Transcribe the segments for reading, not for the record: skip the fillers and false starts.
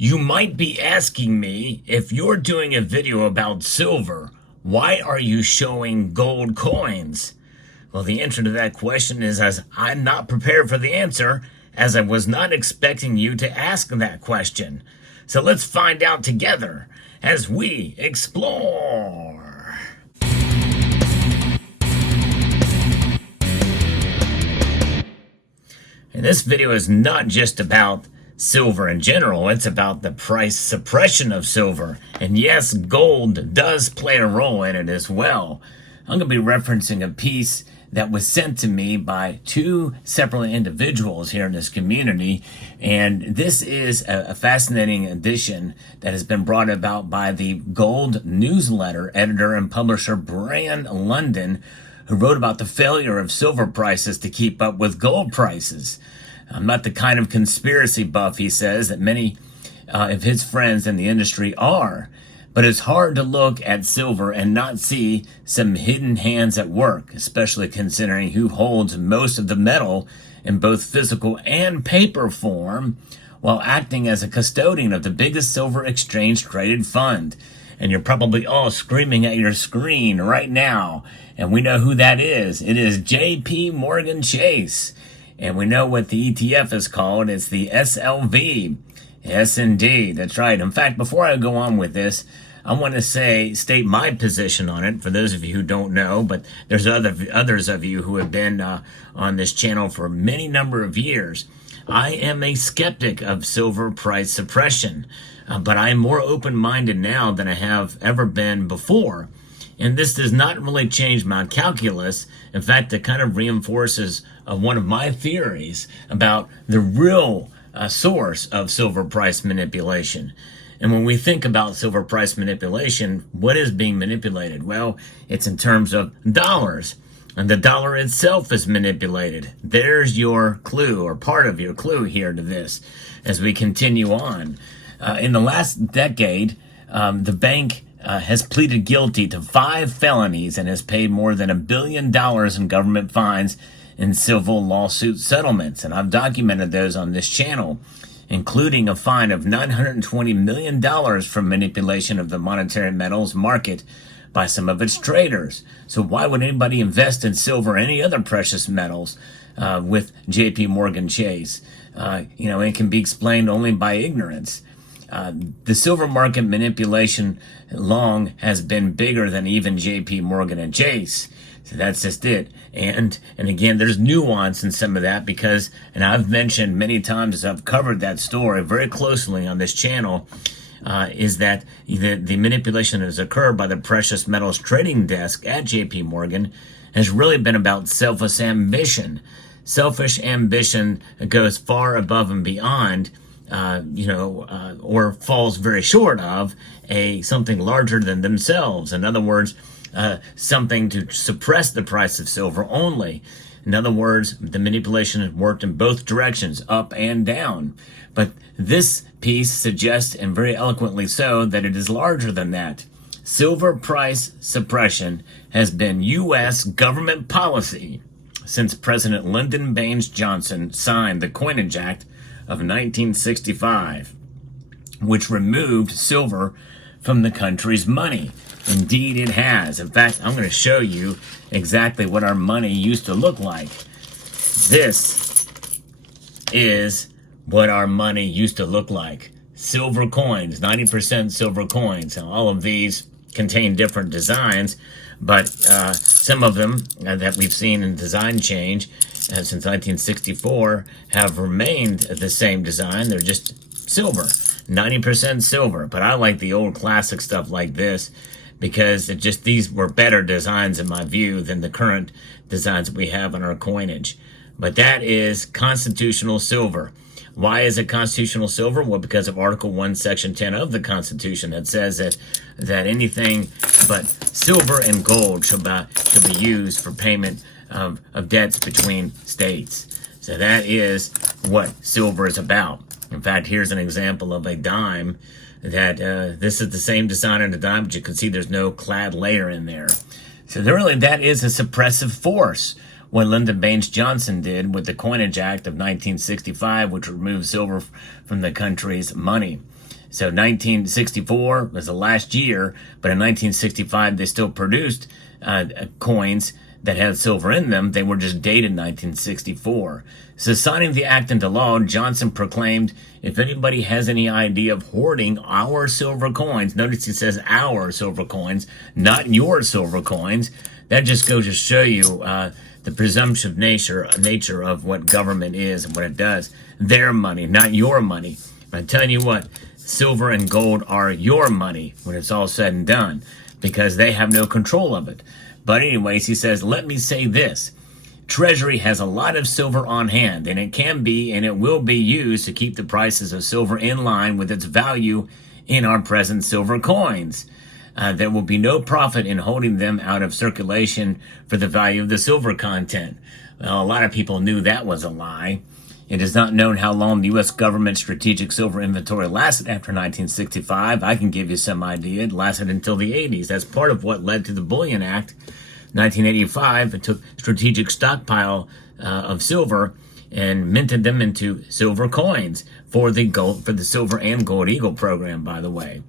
You might be asking me, if you're doing a video about silver, why are you showing gold coins? Well, the answer to that question is as I'm not prepared for the answer, as I was not expecting you to ask that question. So let's find out together as we explore. And this video is not just about silver in general, it's about the price suppression of silver. And yes, gold does play a role in it as well. I'm going to be referencing a piece that was sent to me by two separate individuals here in this community. And this is a fascinating addition that has been brought about by the Gold newsletter editor and publisher Brian London, who wrote about the failure of silver prices to keep up with gold prices. I'm not the kind of conspiracy buff, he says, that many of his friends in the industry are. But it's hard to look at silver and not see some hidden hands at work, especially considering who holds most of the metal in both physical and paper form, while acting as a custodian of the biggest silver exchange traded fund. And you're probably all screaming at your screen right now. And we know who that is. It is JP Morgan Chase. And we know what the ETF is called. It's the SLV. Yes, indeed. That's right. In fact, before I go on with this, I want to state my position on it for those of you who don't know, but there's others of you who have been on this channel for many number of years. I am a skeptic of silver price suppression, but I am more open-minded now than I have ever been before. And this does not really change my calculus. In fact, it kind of reinforces one of my theories about the real source of silver price manipulation. And when we think about silver price manipulation, what is being manipulated? Well, it's in terms of dollars. And the dollar itself is manipulated. There's your clue, or part of your clue here to this, as we continue on. In the last decade, the bank has pleaded guilty to 5 felonies and has paid more than $1 billion in government fines and civil lawsuit settlements. And I've documented those on this channel, including a fine of $920 million for manipulation of the monetary metals market by some of its traders. So why would anybody invest in silver or any other precious metals with JP Morgan Chase? It can be explained only by ignorance. The silver market manipulation long has been bigger than even JP Morgan and Chase. So that's just it. And again, there's nuance in some of that because, and I've mentioned many times as I've covered that story very closely on this channel, is that the manipulation that has occurred by the precious metals trading desk at JP Morgan has really been about selfish ambition. Selfish ambition goes far above and beyond or falls very short of something larger than themselves. In other words, something to suppress the price of silver only. In other words, the manipulation has worked in both directions, up and down. But this piece suggests, and very eloquently so, that it is larger than that. Silver price suppression has been U.S. government policy since President Lyndon Baines Johnson signed the Coinage Act of 1965, which removed silver from the country's money. Indeed, it has. In fact, I'm going to show you exactly what our money used to look like. This is what our money used to look like. Silver coins, 90% silver coins. Now, all of these contain different designs, but some of them that we've seen in design change since 1964 have remained the same design. They're just silver, 90% silver. But I like the old classic stuff like this because these were better designs in my view than the current designs that we have on our coinage. But that is constitutional silver. Why is it constitutional silver? Well, because of Article 1, Section 10 of the Constitution that says that anything but silver and gold should be used for payment of debts between states. So that is what silver is about. In fact, here's an example of a dime that this is the same design on the dime, but you can see there's no clad layer in there. So that is a suppressive force. What Lyndon Baines Johnson did with the Coinage Act of 1965, which removed silver from the country's money. So 1964 was the last year, but in 1965 they still produced coins that had silver in them. They were just dated 1964. So signing the act into law, Johnson proclaimed, if anybody has any idea of hoarding our silver coins, notice he says our silver coins, not your silver coins, that just goes to show you the presumptive nature of what government is and what it does. Their money, not your money. I'm telling you what, silver and gold are your money when it's all said and done, because they have no control of it. But anyways, he says, let me say this. Treasury has a lot of silver on hand, and it can be and it will be used to keep the prices of silver in line with its value in our present silver coins. There will be no profit in holding them out of circulation for the value of the silver content. Well, a lot of people knew that was a lie. It is not known how long the U.S. government's strategic silver inventory lasted after 1965. I can give you some idea. It lasted until the 80s. That's part of what led to the Bullion Act, 1985. It took strategic stockpile of silver and minted them into silver coins for the Silver and Gold Eagle program, by the way.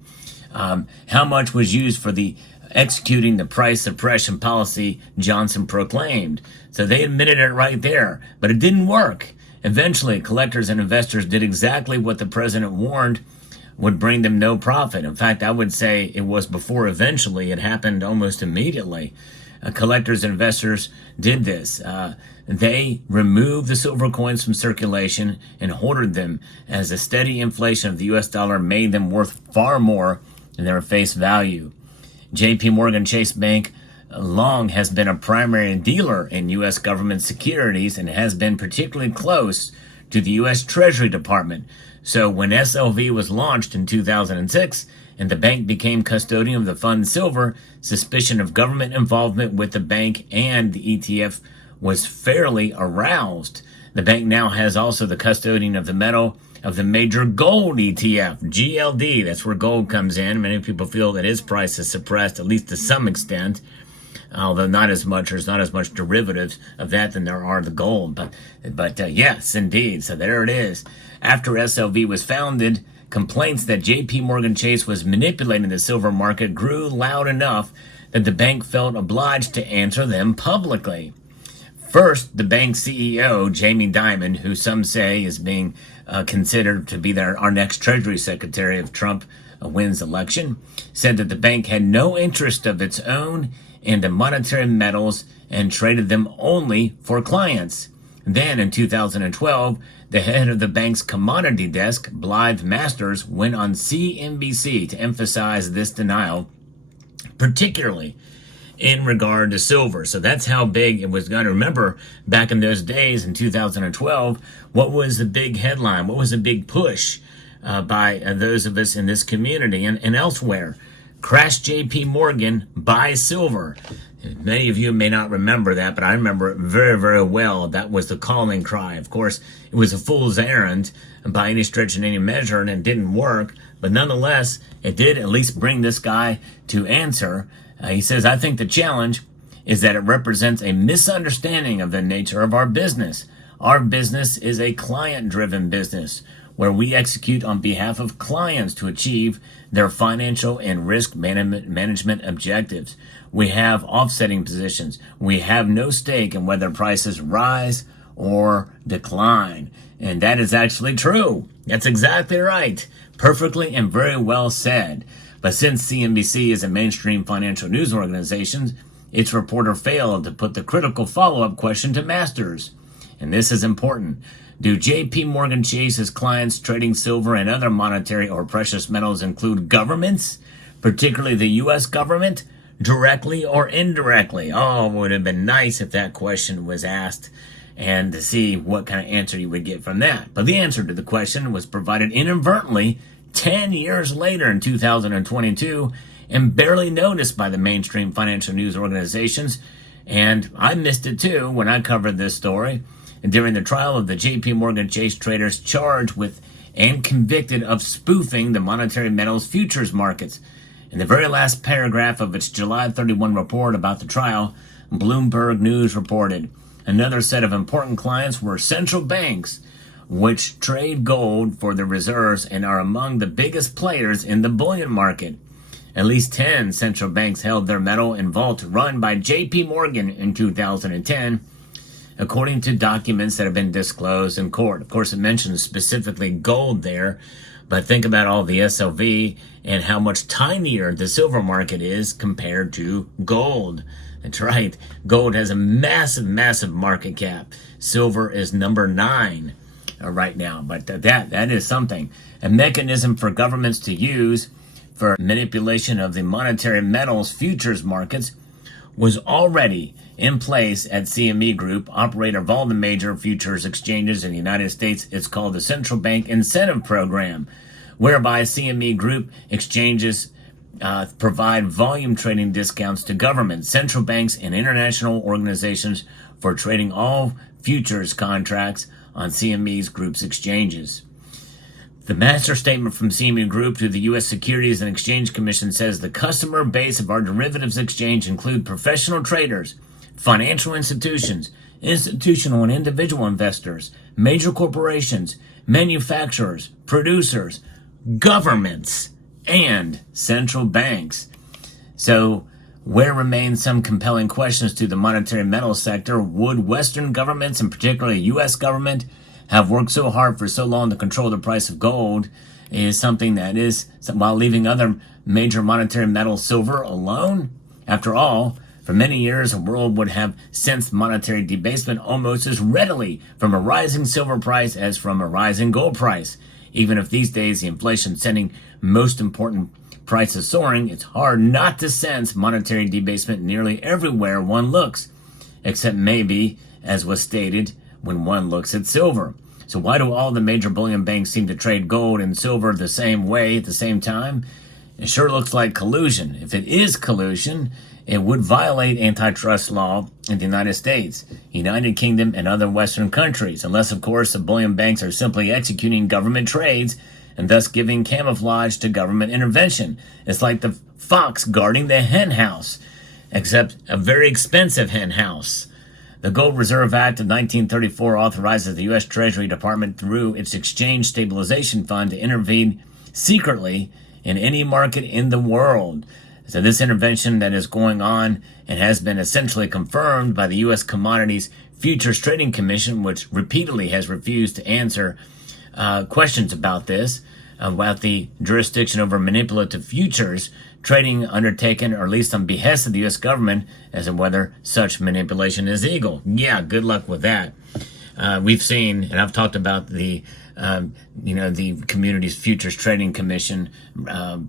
How much was used for the executing the price suppression policy Johnson proclaimed? So they admitted it right there, but it didn't work. Eventually, collectors and investors did exactly what the president warned would bring them no profit. In fact, I would say it was before eventually. It happened almost immediately. Collectors and investors did this. They removed the silver coins from circulation and hoarded them, as the steady inflation of the U.S. dollar made them worth far more than their face value. J.P. Morgan Chase Bank long has been a primary dealer in U.S. government securities and has been particularly close to the U.S. Treasury Department. So when SLV was launched in 2006 and the bank became custodian of the fund's silver, suspicion of government involvement with the bank and the ETF was fairly aroused. The bank now has also the custodian of the metal of the major gold ETF, GLD. That's where gold comes in. Many people feel that its price is suppressed, at least to some extent, although not as much. There's not as much derivatives of that than there are the gold. But yes, indeed. So there it is. After SLV was founded, complaints that J.P. Morgan Chase was manipulating the silver market grew loud enough that the bank felt obliged to answer them publicly. First, the bank's CEO, Jamie Dimon, who some say is being considered to be our next Treasury Secretary if Trump wins election, said that the bank had no interest of its own in the monetary metals and traded them only for clients. Then, in 2012, the head of the bank's commodity desk, Blythe Masters, went on CNBC to emphasize this denial, particularly in regard to silver. So that's how big it was going to. Remember, back in those days in 2012, what was the big headline? What was the big push by those of us in this community and elsewhere? Crash J.P. Morgan, buy silver. Many of you may not remember that, but I remember it very, very well. That was the calling cry. Of course, it was a fool's errand by any stretch and any measure, and it didn't work. But nonetheless, it did at least bring this guy to answer. He says, I think the challenge is that it represents a misunderstanding of the nature of our business. Our business is a client-driven business where we execute on behalf of clients to achieve their financial and risk management objectives. We have offsetting positions. We have no stake in whether prices rise or decline. And that is actually true. That's exactly right. Perfectly and very well said. But since CNBC is a mainstream financial news organization, its reporter failed to put the critical follow-up question to Masters. And this is important. Do J.P. Morgan Chase's clients trading silver and other monetary or precious metals include governments, particularly the U.S. government, directly or indirectly? Oh, it would have been nice if that question was asked and to see what kind of answer you would get from that. But the answer to the question was provided inadvertently 10 years later in 2022 and barely noticed by the mainstream financial news organizations. And I missed it too when I covered this story. And during the trial of the J.P. Morgan Chase traders charged with and convicted of spoofing the monetary metals futures markets. In the very last paragraph of its July 31 report about the trial, Bloomberg News reported another set of important clients were central banks, which trade gold for their reserves and are among the biggest players in the bullion market. At least 10 central banks held their metal in vaults run by J.P. Morgan in 2010, according to documents that have been disclosed in court. Of course, it mentions specifically gold there, but think about all the SLV and how much tinier the silver market is compared to gold. That's right. Gold has a massive, massive market cap. Silver is number 9 right now, but that is something. A mechanism for governments to use for manipulation of the monetary metals futures markets was already in place at CME Group, operator of all the major futures exchanges in the United States. It's called the Central Bank Incentive Program, whereby CME Group exchanges provide volume trading discounts to governments, central banks, and international organizations for trading all futures contracts on CME Group's exchanges. The master statement from CME Group to the U.S. Securities and Exchange Commission says the customer base of our derivatives exchange include professional traders, financial institutions, institutional and individual investors, major corporations, manufacturers, producers, governments, and central banks. So, where remain some compelling questions to the monetary metals sector? Would Western governments, and particularly the U.S. government, have worked so hard for so long to control the price of gold? Is something that is, while leaving other major monetary metals, silver, alone? After all, for many years, the world would have sensed monetary debasement almost as readily from a rising silver price as from a rising gold price. Even if these days the inflation sending most important prices soaring, it's hard not to sense monetary debasement nearly everywhere one looks, except maybe, as was stated, when one looks at silver. So why do all the major bullion banks seem to trade gold and silver the same way at the same time? It sure looks like collusion. If it is collusion, it would violate antitrust law in the United States, United Kingdom, and other Western countries, unless, of course, the bullion banks are simply executing government trades and thus giving camouflage to government intervention. It's like the fox guarding the hen house, except a very expensive hen house. The Gold Reserve Act of 1934 authorizes the U.S. Treasury Department through its Exchange Stabilization Fund to intervene secretly in any market in the world. So this intervention that is going on and has been essentially confirmed by the U.S. Commodities Futures Trading Commission, which repeatedly has refused to answer questions about this, about the jurisdiction over manipulative futures trading undertaken, or at least on behest of the U.S. government, as to whether such manipulation is legal. Yeah, good luck with that. We've seen, and I've talked about the Communities Futures Trading Commission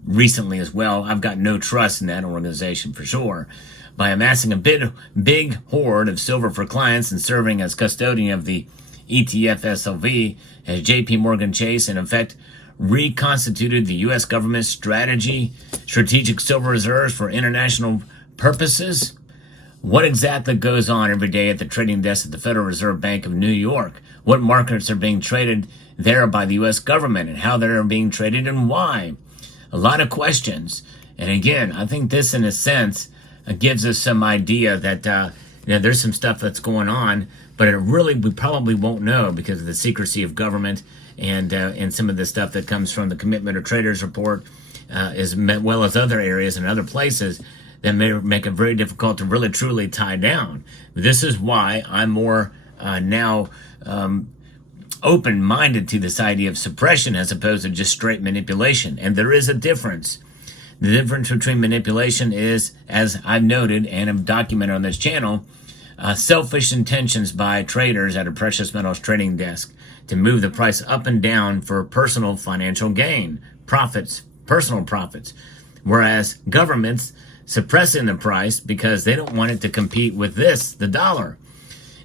recently as well. I've got no trust in that organization for sure. By amassing a big hoard of silver for clients and serving as custodian of the ETF SLV, has J.P. Morgan Chase in effect reconstituted the U.S. government's strategic silver reserves for international purposes? What exactly goes on every day at the trading desk at the Federal Reserve Bank of New York? What markets are being traded there by the U.S. government, and how they're being traded and why? A lot of questions. And again, I think this, in a sense, gives us some idea that there's some stuff that's going on, but we probably won't know because of the secrecy of government and some of the stuff that comes from the Commitment of Traders report, as well as other areas and other places that may make it very difficult to really truly tie down. This is why I'm more now open-minded to this idea of suppression as opposed to just straight manipulation. And there is a difference. The difference between manipulation is, as I've noted and have documented on this channel, selfish intentions by traders at a precious metals trading desk to move the price up and down for personal financial gain, personal profits, whereas governments suppressing the price because they don't want it to compete with the dollar.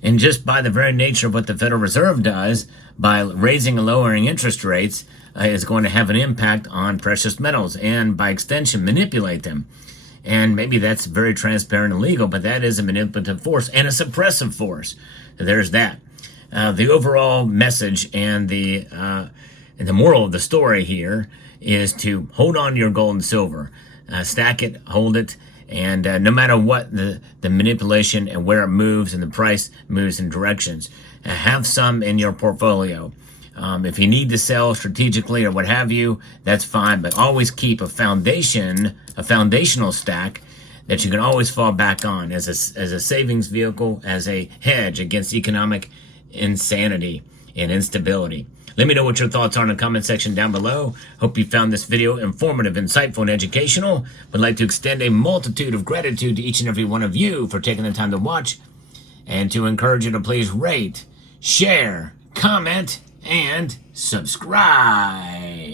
And just by the very nature of what the Federal Reserve does, by raising and lowering interest rates, is going to have an impact on precious metals and, by extension, manipulate them. And maybe that's very transparent and legal, but that is a manipulative force and a suppressive force. So there's that. The overall message and the moral of the story here is to hold on to your gold and silver. Stack it, hold it, and no matter what the manipulation and where it moves and the price moves in directions, have some in your portfolio. If you need to sell strategically or what have you, that's fine, but always keep a foundational stack that you can always fall back on as a savings vehicle, as a hedge against economic insanity and instability. Let me know what your thoughts are in the comment section down below. Hope you found this video informative, insightful, and educational. Would like to extend a multitude of gratitude to each and every one of you for taking the time to watch, and to encourage you to please rate, share, comment, and subscribe.